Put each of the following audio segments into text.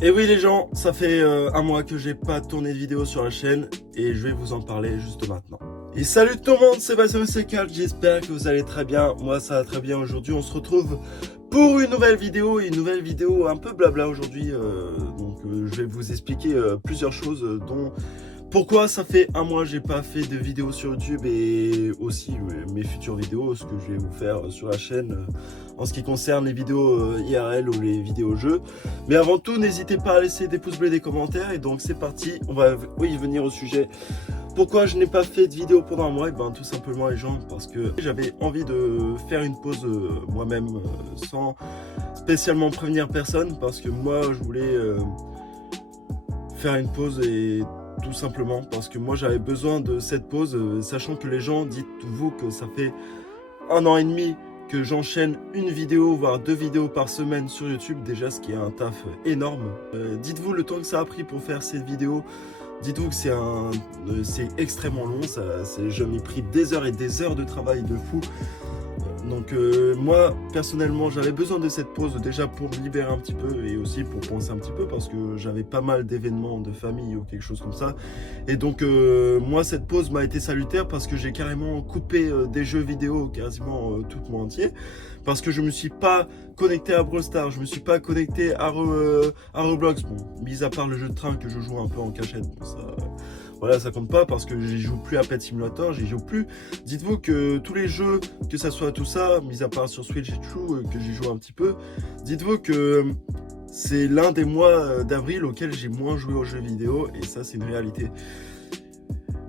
Et oui les gens, ça fait un mois que j'ai pas tourné de vidéo sur la chaîne et je vais vous en parler juste maintenant. Et salut tout le monde, c'est Sébastien Secal, j'espère que vous allez très bien. Moi ça va très bien aujourd'hui, on se retrouve pour une nouvelle vidéo, un peu blabla aujourd'hui. Je vais vous expliquer plusieurs choses dont pourquoi ça fait un mois que j'ai pas fait de vidéo sur YouTube et aussi mes futures vidéos, ce que je vais vous faire sur la chaîne en ce qui concerne les vidéos IRL ou les vidéos jeux. Mais avant tout, n'hésitez pas à laisser des pouces bleus, des commentaires. Et donc c'est parti, on va venir au sujet. Pourquoi je n'ai pas fait de vidéo pendant un mois? Et ben tout simplement les gens, parce que j'avais envie de faire une pause moi-même sans spécialement prévenir personne, parce que moi je voulais faire une pause et tout simplement parce que moi j'avais besoin de cette pause, sachant que les gens, dites-vous que ça fait 1 an et demi que j'enchaîne une vidéo voire 2 vidéos par semaine sur YouTube, déjà ce qui est un taf énorme. Dites-vous le temps que ça a pris pour faire cette vidéo, dites-vous que c'est extrêmement long, je m'y pris des heures et des heures de travail de fou. Donc moi personnellement j'avais besoin de cette pause déjà pour me libérer un petit peu et aussi pour penser un petit peu parce que j'avais pas mal d'événements de famille ou quelque chose comme ça. Et donc moi cette pause m'a été salutaire parce que j'ai carrément coupé des jeux vidéo quasiment tout mon entier, parce que je me suis pas connecté à Brawl Stars, je me suis pas connecté à Roblox, bon, mis à part le jeu de train que je joue un peu en cachette, bon, ça... Voilà, ça compte pas parce que j'y joue plus à Pet Simulator, j'y joue plus. Dites-vous que tous les jeux, que ça soit tout ça, mis à part sur Switch et tout, que j'y joue un petit peu, dites-vous que c'est l'un des mois d'avril auquel j'ai moins joué aux jeux vidéo et ça c'est une réalité.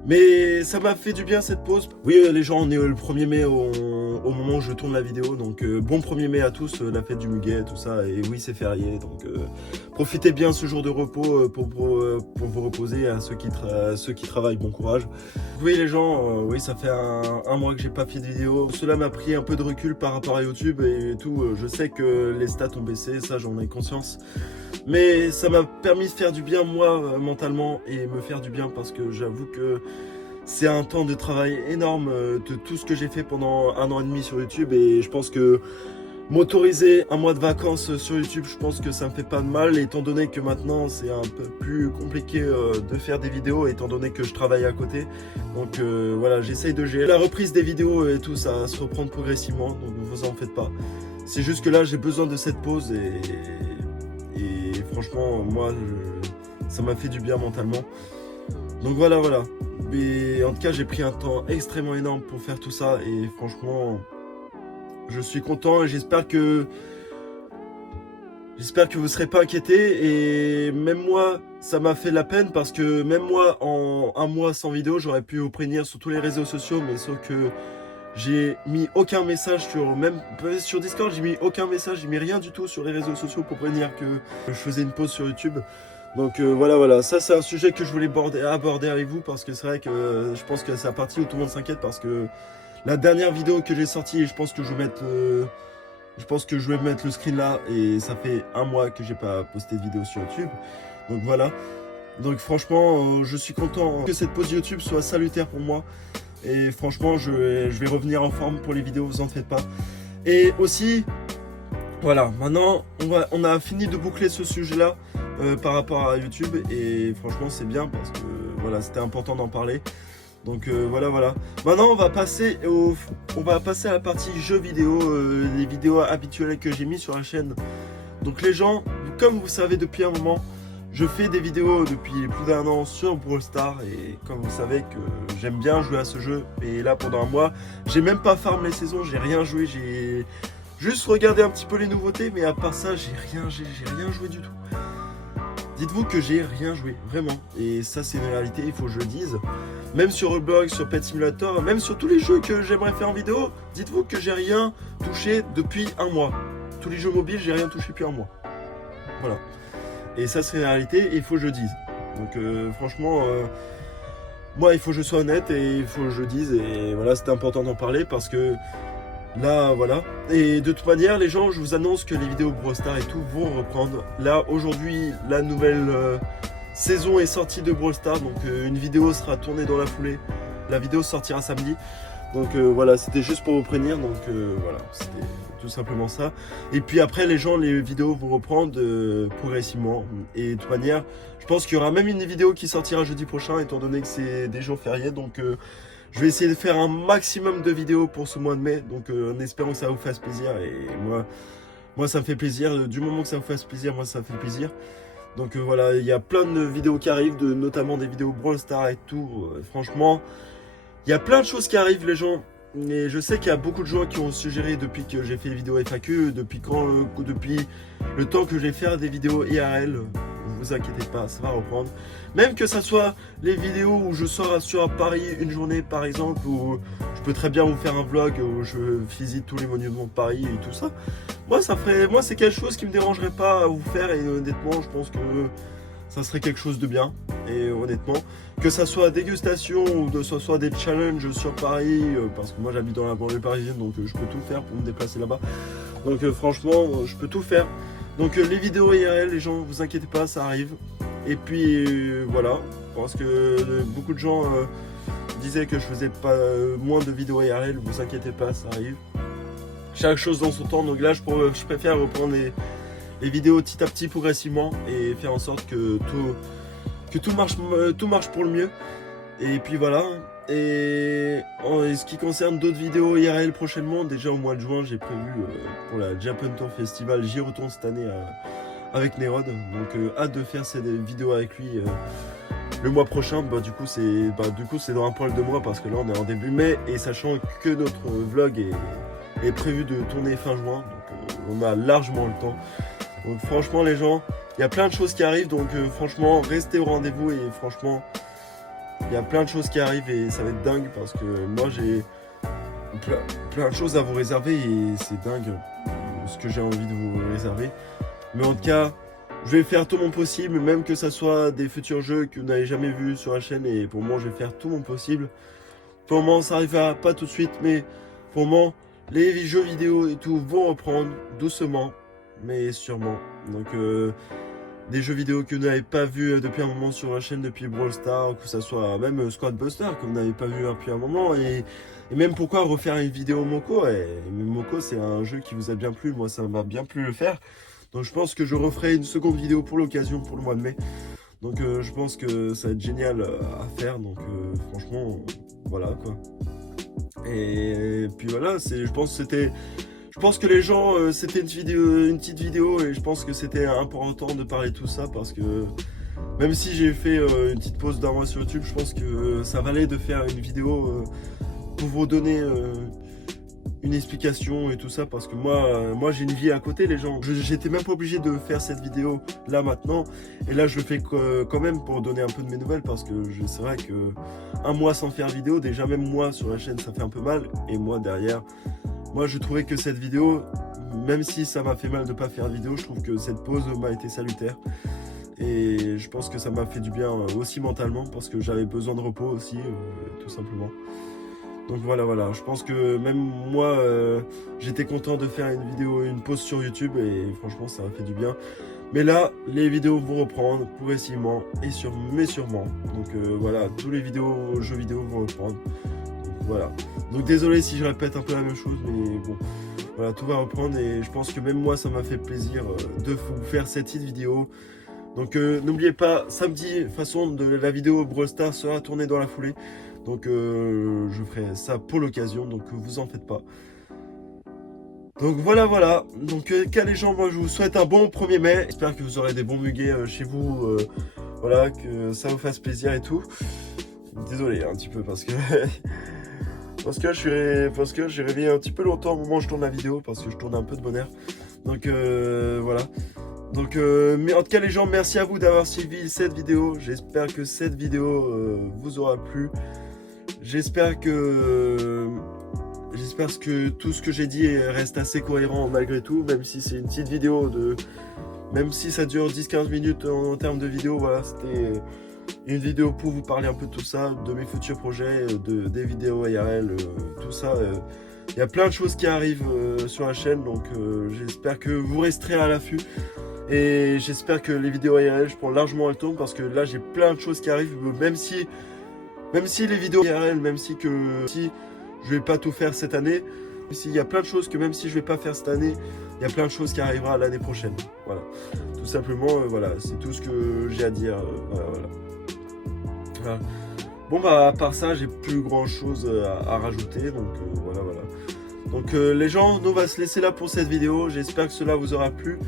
Mais ça m'a fait du bien cette pause. Oui les gens, on est le 1er mai au moment où je tourne la vidéo, donc bon 1er mai à tous, la fête du muguet, tout ça, et oui c'est férié, donc profitez bien ce jour de repos pour vous reposer. À ceux qui travaillent, bon courage. Oui les gens, oui ça fait un mois que j'ai pas fait de vidéo, cela m'a pris un peu de recul par rapport à YouTube et tout, je sais que les stats ont baissé, ça j'en ai conscience. Mais ça m'a permis de faire du bien moi mentalement et me faire du bien parce que j'avoue que c'est un temps de travail énorme de tout ce que j'ai fait pendant 1 an et demi sur YouTube, et je pense que m'autoriser un mois de vacances sur YouTube, je pense que ça me fait pas de mal, étant donné que maintenant c'est un peu plus compliqué de faire des vidéos étant donné que je travaille à côté. Donc voilà, j'essaye de gérer la reprise des vidéos et tout, ça va se reprendre progressivement, donc vous en faites pas. C'est juste que là j'ai besoin de cette pause et franchement moi ça m'a fait du bien mentalement. Donc voilà. Mais en tout cas j'ai pris un temps extrêmement énorme pour faire tout ça et franchement je suis content et j'espère que vous ne serez pas inquiétés. Et même moi ça m'a fait de la peine parce que même moi en un mois sans vidéo j'aurais pu vous prévenir sur tous les réseaux sociaux, mais sauf que j'ai mis aucun message sur Discord, j'ai mis aucun message, j'ai mis rien du tout sur les réseaux sociaux pour prévenir que je faisais une pause sur YouTube. Donc voilà, ça c'est un sujet que je voulais aborder avec vous parce que c'est vrai que je pense que c'est la partie où tout le monde s'inquiète, parce que la dernière vidéo que j'ai sortie, je pense que je vais mettre le screen là, et ça fait un mois que j'ai pas posté de vidéo sur YouTube. Donc voilà, donc franchement je suis content que cette pause YouTube soit salutaire pour moi. Et franchement je vais revenir en forme pour les vidéos, vous en faites pas. Et aussi voilà, maintenant on a fini de boucler ce sujet là par rapport à YouTube, et franchement c'est bien parce que voilà, c'était important d'en parler. Donc voilà. Maintenant on va passer à la partie jeux vidéo, les vidéos habituelles que j'ai mis sur la chaîne. Donc les gens, comme vous savez depuis un moment, je fais des vidéos depuis plus d'1 an sur Brawl Stars, et comme vous savez que j'aime bien jouer à ce jeu. Et là pendant un mois, j'ai même pas farm les saisons, j'ai rien joué, j'ai juste regardé un petit peu les nouveautés, mais à part ça, j'ai rien joué du tout. Dites-vous que j'ai rien joué, vraiment. Et ça c'est une réalité, il faut que je le dise. Même sur Roblox, sur Pet Simulator, même sur tous les jeux que j'aimerais faire en vidéo, dites-vous que j'ai rien touché depuis un mois. Tous les jeux mobiles, j'ai rien touché depuis un mois. Voilà. Et ça c'est une réalité et il faut que je le dise. Donc franchement, moi il faut que je sois honnête et il faut que je le dise. Et voilà, c'était important d'en parler parce que là voilà. Et de toute manière les gens, je vous annonce que les vidéos Brawl Stars et tout vont reprendre. Là aujourd'hui la nouvelle saison est sortie de Brawl Stars, donc une vidéo sera tournée dans la foulée. La vidéo sortira samedi. Donc voilà, c'était juste pour vous prévenir. Donc voilà, c'était tout simplement ça. Et puis après les vidéos vont reprendre progressivement. Et de toute manière, je pense qu'il y aura même une vidéo qui sortira jeudi prochain, étant donné que c'est des jours fériés. Donc je vais essayer de faire un maximum de vidéos pour ce mois de mai. Donc en espérant que ça vous fasse plaisir. Et moi ça me fait plaisir. Du moment que ça vous fasse plaisir, moi ça me fait plaisir. Donc voilà, il y a plein de vidéos qui arrivent, notamment des vidéos Brawl Stars et tout. Franchement, il y a plein de choses qui arrivent les gens. Et je sais qu'il y a beaucoup de gens qui ont suggéré depuis que j'ai fait les vidéos FAQ, depuis le temps que je vais faire des vidéos IRL. Ne vous inquiétez pas, ça va reprendre. Même que ça soit les vidéos où je sors sur Paris une journée par exemple, où je peux très bien vous faire un vlog où je visite tous les monuments de Paris et tout ça. Moi c'est quelque chose qui me dérangerait pas à vous faire, et honnêtement je pense que ça serait quelque chose de bien. Et honnêtement, que ça soit dégustation ou que ce soit des challenges sur Paris, parce que moi j'habite dans la banlieue parisienne, donc je peux tout faire pour me déplacer là-bas. Donc franchement, je peux tout faire. Donc les vidéos IRL, les gens, vous inquiétez pas, ça arrive. Et puis voilà, parce que beaucoup de gens disaient que je faisais pas moins de vidéos IRL, vous inquiétez pas, ça arrive. Chaque chose dans son temps, donc là je préfère reprendre les vidéos petit à petit, progressivement, et faire en sorte que tout marche pour le mieux. Et puis voilà. Et en ce qui concerne d'autres vidéos IRL prochainement, déjà au mois de juin, j'ai prévu pour la Japan Tour Festival, j'y retourne cette année avec Nerod. Donc hâte de faire cette vidéo avec lui le mois prochain. Du coup c'est dans un poil de mois, parce que là on est en début mai, et sachant que notre vlog est prévu de tourner fin juin, donc on a largement le temps. Donc franchement les gens, il y a plein de choses qui arrivent, donc franchement restez au rendez-vous, et franchement il y a plein de choses qui arrivent et ça va être dingue, parce que moi j'ai plein de choses à vous réserver, et c'est dingue ce que j'ai envie de vous réserver. Mais en tout cas, je vais faire tout mon possible, même que ça soit des futurs jeux que vous n'avez jamais vus sur la chaîne, et pour moi je vais faire tout mon possible. Pour le moment ça arrivera pas tout de suite, mais pour le moment les jeux vidéo et tout vont reprendre doucement mais sûrement. Donc des jeux vidéo que vous n'avez pas vu depuis un moment sur la chaîne, depuis Brawl Stars, que ça soit même Squad Buster que vous n'avez pas vu depuis un moment, et même pourquoi refaire une vidéo Moko. Et Moko c'est un jeu qui vous a bien plu, moi ça m'a bien plu le faire, donc je pense que je referai une seconde vidéo pour l'occasion pour le mois de mai. Donc je pense que ça va être génial à faire, donc franchement voilà quoi. Et puis voilà, je pense que les gens, c'était une petite vidéo, et je pense que c'était important de parler de tout ça, parce que même si j'ai fait une petite pause d'un mois sur YouTube, je pense que ça valait de faire une vidéo pour vous donner une explication et tout ça, parce que moi j'ai une vie à côté les gens. J'étais même pas obligé de faire cette vidéo là maintenant, et là je le fais quand même pour donner un peu de mes nouvelles, parce que c'est vrai que un mois sans faire vidéo, déjà même moi sur la chaîne ça fait un peu mal, et moi derrière, moi je trouvais que cette vidéo, même si ça m'a fait mal de pas faire de vidéo, je trouve que cette pause m'a été salutaire. Et je pense que ça m'a fait du bien aussi mentalement, parce que j'avais besoin de repos aussi, tout simplement. Donc voilà, je pense que même moi, j'étais content de faire une pause sur YouTube, et franchement ça m'a fait du bien. Mais là, les vidéos vont reprendre progressivement, mais sûrement. Donc voilà, tous les jeux vidéo vont reprendre. Donc voilà. Donc désolé si je répète un peu la même chose, mais bon, voilà, tout va reprendre, et je pense que même moi ça m'a fait plaisir de vous faire cette petite vidéo. Donc n'oubliez pas, samedi, la vidéo Brawl Stars sera tournée dans la foulée. Donc je ferai ça pour l'occasion, donc vous en faites pas. Donc voilà. Donc les gens, moi je vous souhaite un bon 1er mai. J'espère que vous aurez des bons muguets chez vous. Voilà, que ça vous fasse plaisir et tout. Désolé un petit peu, parce que j'ai réveillé un petit peu longtemps au moment où je tourne la vidéo, parce que je tourne un peu de bonne heure. Donc voilà. Donc mais en tout cas les gens, merci à vous d'avoir suivi cette vidéo. J'espère que cette vidéo vous aura plu. J'espère que tout ce que j'ai dit reste assez cohérent malgré tout, même si c'est une petite vidéo même si ça dure 10-15 minutes en termes de vidéo. Voilà, c'était une vidéo pour vous parler un peu de tout ça, de mes futurs projets, des vidéos IRL, tout ça. Il y a plein de choses qui arrivent sur la chaîne, donc j'espère que vous resterez à l'affût. Et j'espère que les vidéos IRL, je prends largement le temps, parce que là j'ai plein de choses qui arrivent, même si les vidéos IRL, si je vais pas tout faire cette année, Il y a plein de choses que même si je vais pas faire cette année, il y a plein de choses qui arrivera l'année prochaine. Voilà. Tout simplement, voilà, c'est tout ce que j'ai à dire. Voilà. Bon bah à part ça, j'ai plus grand chose à rajouter, donc voilà. Donc les gens, nous on va se laisser là pour cette vidéo. J'espère que cela vous aura plu.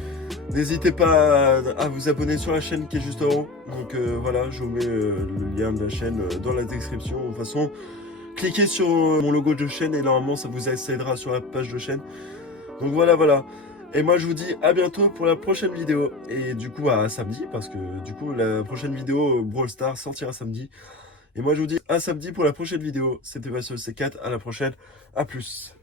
N'hésitez pas à vous abonner sur la chaîne qui est juste en haut. Donc voilà, je vous mets le lien de la chaîne dans la description. De toute façon, cliquez sur mon logo de chaîne et normalement ça vous accédera sur la page de chaîne. Donc voilà. Et moi je vous dis à bientôt pour la prochaine vidéo. Et du coup à samedi, parce que du coup la prochaine vidéo Brawl Stars sortira samedi. Et moi je vous dis à samedi pour la prochaine vidéo. C'était Vassal C4, à la prochaine, à plus.